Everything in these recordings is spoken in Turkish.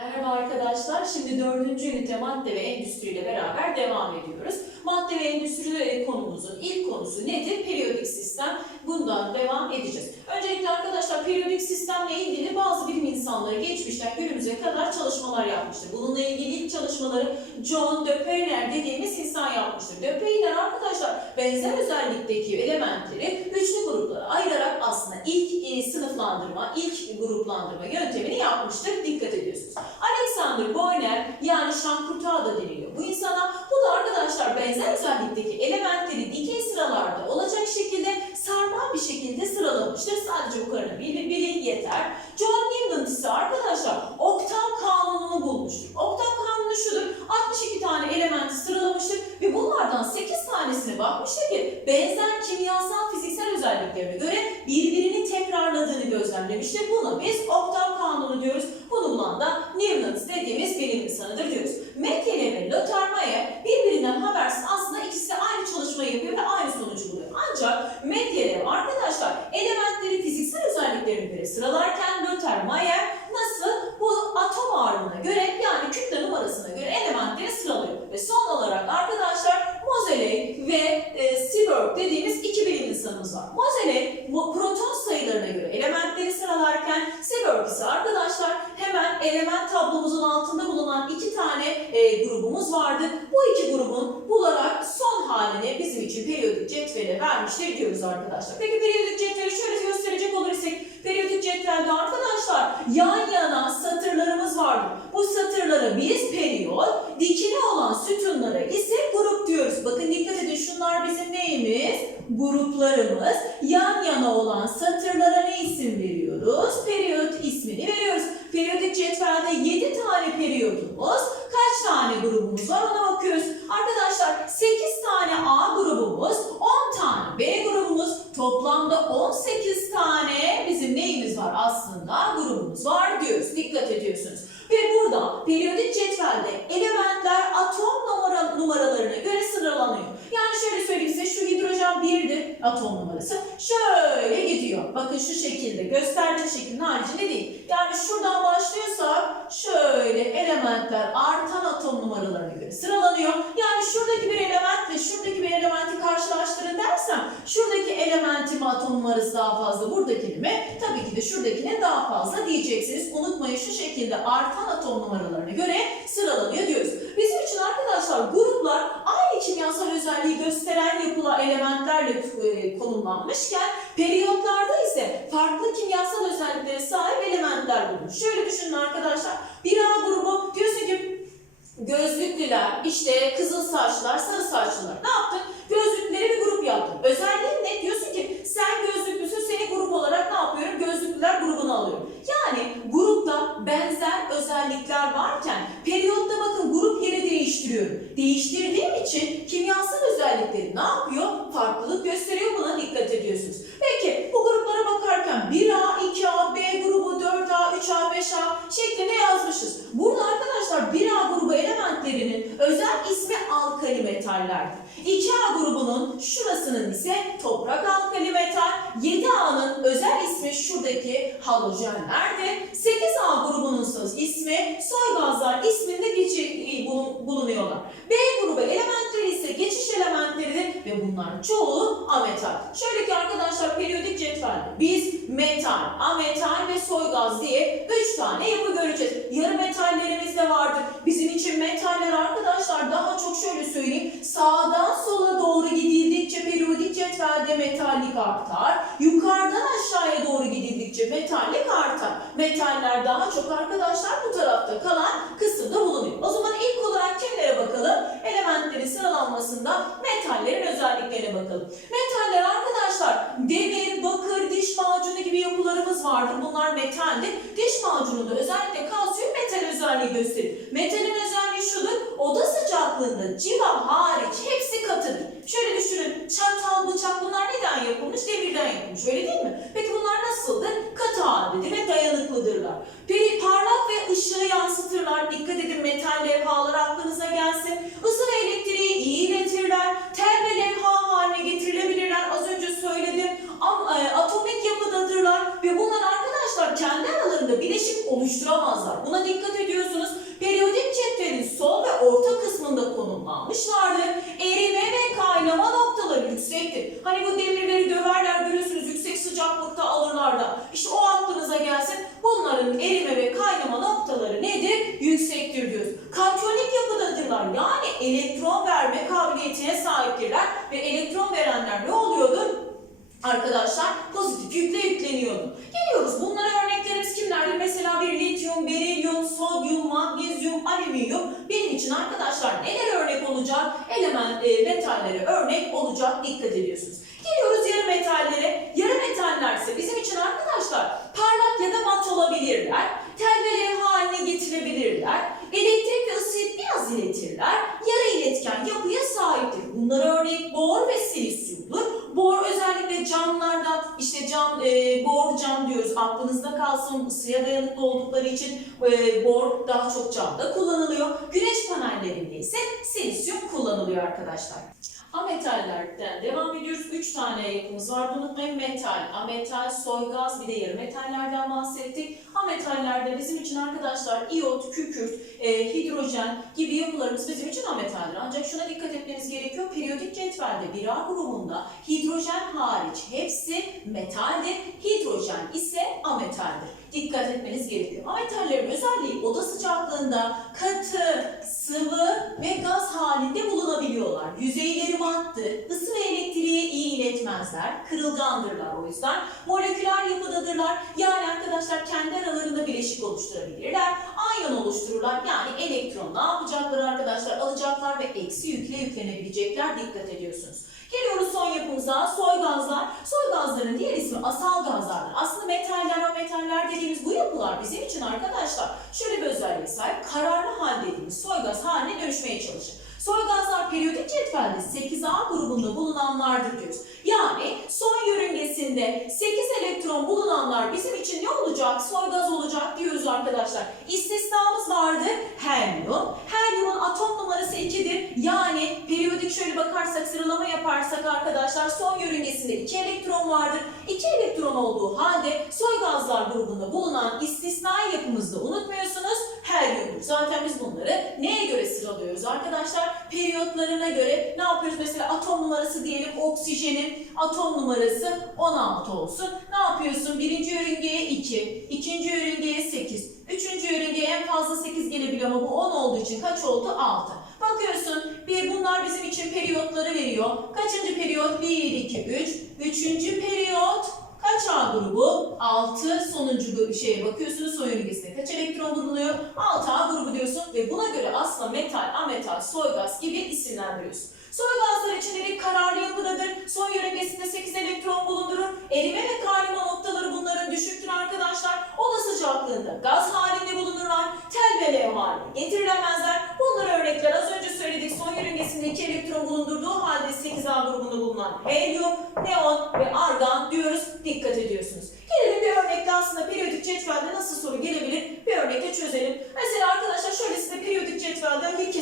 Merhaba arkadaşlar. Şimdi dördüncü ünite madde ve endüstri ile beraber devam ediyoruz. Madde ve endüstri e, konumuzun ilk konusu nedir? Periyodik sistem. Bundan devam edeceğiz. Öncelikle arkadaşlar periyodik sistemle ilgili bazı bilim insanları geçmişten günümüze kadar çalışmalar yapmıştır. Bununla ilgili ilk çalışmaları John Döpeyner dediğimiz insan yapmıştır. Döpeyner arkadaşlar benzer özellikteki elementleri üçlü gruplara ayırarak aslında ilk e, sınıflandırma, ilk gruplandırma yöntemini yapmıştır. Dikkat ediyorsunuz. Alexander Boyner yani Şankurtağı da deniliyor. Bu insana bu da arkadaşlar benzer özellikteki elementleri dikey sıralarda olacak şekilde sarmal bir şekilde sıralamıştır. Sadece bu kadarını bilin, bilin yeter. John Newton ise arkadaşlar oktav kanununu bulmuştur. Oktav kanunu şudur. 62 tane elementi sıralamıştır ve bunlardan 8 tanesine bakmıştır ki benzer kimyasal fiziksel özelliklerine göre birbirini tekrarladığını gözlemlemiştir. Buna biz oktav kanunu diyoruz. Bunu bulan da Newton dediğimiz bilim insanıdır diyoruz. Mekele ve Lothar Mayer birbirinden habersiz aslında ikisi de aynı çalışmayı yapıyor ve aynı sonucu buluyor. Ancak Mekele arkadaşlar elementleri fiziksel özelliklerine göre sıralarken Lothar Mayer nasıl bu atom ağırlığına göre yani kütle numarasına göre elementleri sıralıyor. Ve son olarak arkadaşlar Moseley ve e, Seaborg dediğimiz iki bilim insanımız var. Moseley bu proton sayılarına göre elementleri sıralarken Seaborg ise arkadaşlar hemen element tablomuzun bulunan iki tane e, grubumuz vardı. Bu iki grubun bularak son halini bizim için periyodik cetvele vermiştir diyoruz arkadaşlar. Peki periyodik cetveli şöyle gösterecek olursak periyodik cetvelde arkadaşlar yan yana satırlarımız vardır. Bu satırlara biz periyot, dikili olan sütunlara ise grup diyoruz. Bakın dikkat edin şunlar bizim neyimiz? Gruplarımız. Yan yana olan satırlara ne isim veriyoruz? Periyot ismini veriyoruz. Periyodik cetvelde 7 tane periyodumuz, kaç tane grubumuz var ona bakıyoruz. Arkadaşlar 8 tane A grubumuz, 10 tane B grubumuz, toplamda 18 tane bizim neyimiz var aslında grubumuz var diyoruz. Dikkat ediyorsunuz. Ve burada periyodik cetvelde elementler atom numara, numaralarına göre sıralanıyor. Yani şöyle söyleyeyim size şu hidrojen 1'dir atom numarası. Şöyle gidiyor. Bakın şu şekilde gösterdiğim şeklin haricinde değil. Yani şuradan başlıyorsak şöyle elementler artan atom numaralarına göre sıralanıyor. Yani şuradaki bir elementle şuradaki bir elementi karşılaştırın dersem şuradaki elementin atom numarası daha fazla buradakini mi? Tabii ki de şuradakine daha fazla diyeceksiniz. Unutmayın şu şekilde artan atom numaralarına göre sıralanıyor diyoruz. Bizim için arkadaşlar gruplar aynı kimyasal özelliği gösteren yapılar elementlerle e, konumlanmışken periyotlarda ise farklı kimyasal özelliklere sahip elementler bulunmuş. Şöyle düşünün arkadaşlar. Bir A grubu diyorsun ki gözlüklüler, işte kızıl saçlılar, sarı saçlılar. Ne yaptın? Gözlüklüleri bir grup yaptın. Özelliğin ne? Diyorsun ki sen gözlüklüsün, seni grup olarak ne yapıyorum? Gözlüklüler grubuna alıyorum. Yani grupta benzer özellikler varken periyotta bakın grup değiştiriyorum. Değiştirdiğim için kimyasal özellikleri ne yapıyor? Farklılık gösteriyor. Buna dikkat ediyorsunuz. Peki bu gruplara bakarken 1A, 2A, B grubu, 4A, 3A, 5A şeklinde yazmışız. Burada arkadaşlar 1A grubu elementlerinin özel ismi alkali metallerdir. 2A grubunun şurasının ise toprak alkali metal, 7A'nın özel ismi şuradaki halojenlerdir. 8A grubunun ismi soy gazlar isminde bulunuyorlar. B grubu elementleri ise geçiş elementleridir ve bunlar çoğu ametal. Şöyle ki arkadaşlar periyodik cetvelde biz metal, ametal ve soy gaz diye 3 tane yapı göreceğiz. Yarı metallerimiz de vardır. Bizim için metaller arkadaşlar daha çok şöyle söyleyeyim. Sağdan sola doğru gidildikçe periyodik cetvelde metallik artar. Yukarıdan aşağıya doğru gidildikçe metallik artar. Metaller daha çok arkadaşlar bu tarafta kalan kısımda bulunuyor. O zaman ilk olarak kimlere bakalım? Elementlerin sıralanmasında metallerin özelliklerine bakalım. Metaller arkadaşlar demir, bakır, diş macunu gibi yapılarımız vardır. Bunlar metaldir. Diş macununda özellikle kalsiyum metal özelliği gösterir. Metalin özelliği şudur. Oda sıcaklığında civa hariç hepsi katıdır. Şöyle düşünün. Çatal, bıçak bunlar neden yapılmış? Demirden yapılmış. Öyle değil mi? Peki bunlar nasıldır? Katı haldedir ve dayanıklıdırlar. Peki ışığı yansıtırlar. Dikkat edin metal levhalar aklınıza gelsin. Isı ve elektriği iyi iletirler. Tel ve levha haline getirilebilirler. Az önce söyledim. E, atomik yapıdadırlar ve bunlar arkadaşlar kendi aralarında bileşik oluşturamazlar. Buna dikkat ediyorsunuz. Periyodik cetvelin sol ve orta kısmında konumlanmışlardır. Erime ve kaynama noktaları yüksektir. Hani bu demirleri döverler görüyorsunuz yüksek sıcaklıkta alırlar da. İşte o aklınıza gelsin. Bunların erime ve kaynama noktaları nedir? Yüksektir diyoruz. Katyonik yapıdadırlar. Yani elektron verme kabiliyetine sahiptirler. Ve verenler ne oluyordur? Arkadaşlar pozitif yükle yükleniyordu. Geliyoruz. Bunlara örneklerimiz kimlerdir? Mesela bir lityum, berilyum, sodyum, magnezyum, alüminyum. Benim için arkadaşlar neler örnek olacak? Element, e, metallere örnek olacak. Dikkat ediyorsunuz. Geliyoruz yarı metallere. Yarı metallerse bizim için arkadaşlar parlak ya da mat olabilirler. Telvele haline getirebilirler. Elektrik ve ısıyı biraz iletirler. Yarı iletken yapıya sahiptir. Bunlara örnek bor ve silisyumdur. Bor özellikle camlarda işte cam, e, bor cam diyoruz. Aklınızda kalsın ısıya dayanıklı oldukları için e, bor daha çok camda kullanılıyor. Güneş panellerinde ise silisyum kullanılıyor arkadaşlar. Ametallerden devam ediyoruz. Üç tane yapımız var. Bunu unutmayın. Metal, ametal, soy gaz bir de yarı metallerden bahsettik. Ametallerde bizim için arkadaşlar iyot, kükürt, e, hidrojen gibi yapılarımız bizim için ametaldir. Ancak şuna dikkat etmeniz gerekiyor. Periyodik cetvelde 1A grubunda hidrojen hariç hepsi metaldir. Hidrojen ise ametaldir. Dikkat etmeniz gerekiyor. Ametallerin özelliği oda sıcaklığında katı, sıvı ve gaz halinde bulunabiliyorlar. Yüzeyleri mattır, ısı ve elektriği iyi iletmezler, kırılgandırlar o yüzden. Moleküler yapıdadırlar. Yani arkadaşlar kendi aralarında bileşik oluşturabilirler. Anyon oluştururlar. Yani elektron ne yapacaklar arkadaşlar? Alacaklar ve eksi yükle yüklenebilecekler. Dikkat ediyorsunuz. Geliyoruz son yapımıza. Soy gazlar. Soy gazların diğer ismi asal gazlardır. Aslında metaller, ametaller dediğimiz bu yapılar bizim için arkadaşlar şöyle bir özelliğe sahip. Kararlı hal dediğimiz soy gaz haline dönüşmeye çalışır. Soy gazlar periyodik cetvelde 8A grubunda bulunanlardır diyoruz. Yani son yörüngesinde 8 elektron bulunanlar bizim için ne olacak? Soy gaz olacak diyoruz arkadaşlar. İstisnamız vardı. Helyum. Helyumun atom numarası 2'dir. Yani periyodik şöyle bakarsak sıralama yaparsak arkadaşlar son yörüngesinde 2 elektron vardır. 2 elektron olduğu halde soy gazlar grubunda bulunan istisnai yapımızda unutmuyorsunuz helyumdur. Zaten biz bunları neye göre sıralıyoruz arkadaşlar? Periyotlarına göre ne yapıyoruz? Mesela atom numarası diyelim oksijenin atom numarası 16 olsun. Ne yapıyorsun? Birinci yörüngeye 2, ikinci yörüngeye 8, üçüncü yörüngeye en fazla 8 gelebiliyor ama bu 10 olduğu için kaç oldu? 6. Bakıyorsun bir bunlar bizim için periyotları veriyor. Kaçıncı periyot? 1, 2, 3. Üçüncü periyot kaç A grubu? 6. Sonuncu şeye bakıyorsunuz son yörüngesinde kaç elektron bulunuyor? 6 A grubu diyorsun ve buna göre aslında metal, ametal, soy gaz gibi isimlendiriyorsun. Soy gazlar için dedik kararlı yapıdadır. Son yörüngesinde 8 elektron bulundurur. Erime ve kaynama noktaları bunların düşüktür arkadaşlar. Oda sıcaklığında gaz halinde bulunurlar. Tel ve lev haline getirilemezler. Bunlar örnekler az önce söyledik. Son yörüngesinde 2 elektron bulundurduğu halde 8A grubunda bulunan helyum, neon ve argan diyoruz. Dikkat ediyorsunuz. Gelelim bir örnekle aslında periyodik cetvelde nasıl soru gelebilir? Bir örnekle çözelim. Mesela arkadaşlar şöyle size periyodik cetvelden bir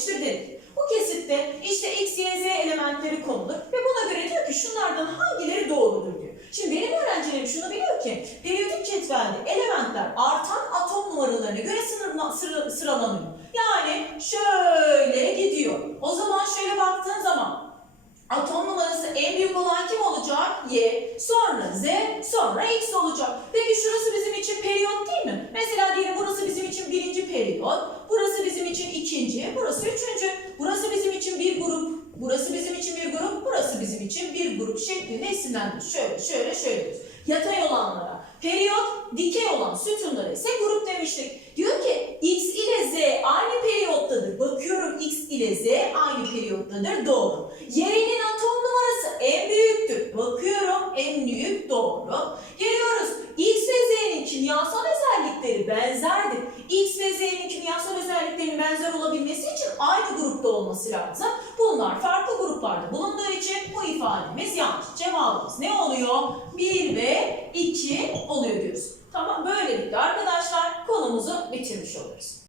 alınmıştır dedik. Bu kesitte işte X, Y, Z elementleri konulur ve buna göre diyor ki şunlardan hangileri doğrudur diyor. Şimdi benim öğrencilerim şunu biliyor ki periyodik cetvelde elementler artan atom numaralarına göre sıra- sıralanıyor. Yani şöyle gidiyor. O zaman şöyle baktığın zaman atom numarası en büyük olan kim olacak? Y. Sonra Z, sonra X olacak. Peki şurası bizim için periyot değil mi? Mesela diyelim burası bizim için birinci periyot, burası bizim ikinci, burası üçüncü. Burası bizim için bir grup, burası bizim için bir grup, burası bizim için bir grup şeklinde isimlendir. Şöyle, şöyle, şöyle. Yatay olanlara periyot, dikey olan sütunlara ise grup demiştik. Diyor ki X ile Z aynı periyottadır. Bakıyorum X ile Z aynı periyottadır. Doğru. Y'nin atom numarası en büyüktür. Bakıyorum en büyük doğru. Geliyoruz. X ve Z'nin kimyasal özellikleri benzerdir. X ve Z'nin kimyasal özelliklerinin benzer olabilmesi için aynı grupta olması lazım. Bunlar farklı gruplarda bulunduğu için bu ifademiz yanlış. Cevabımız ne oluyor? 1 ve 2 oluyor diyoruz. Tamam böylelikle arkadaşlar konumuzu bitirmiş oluruz.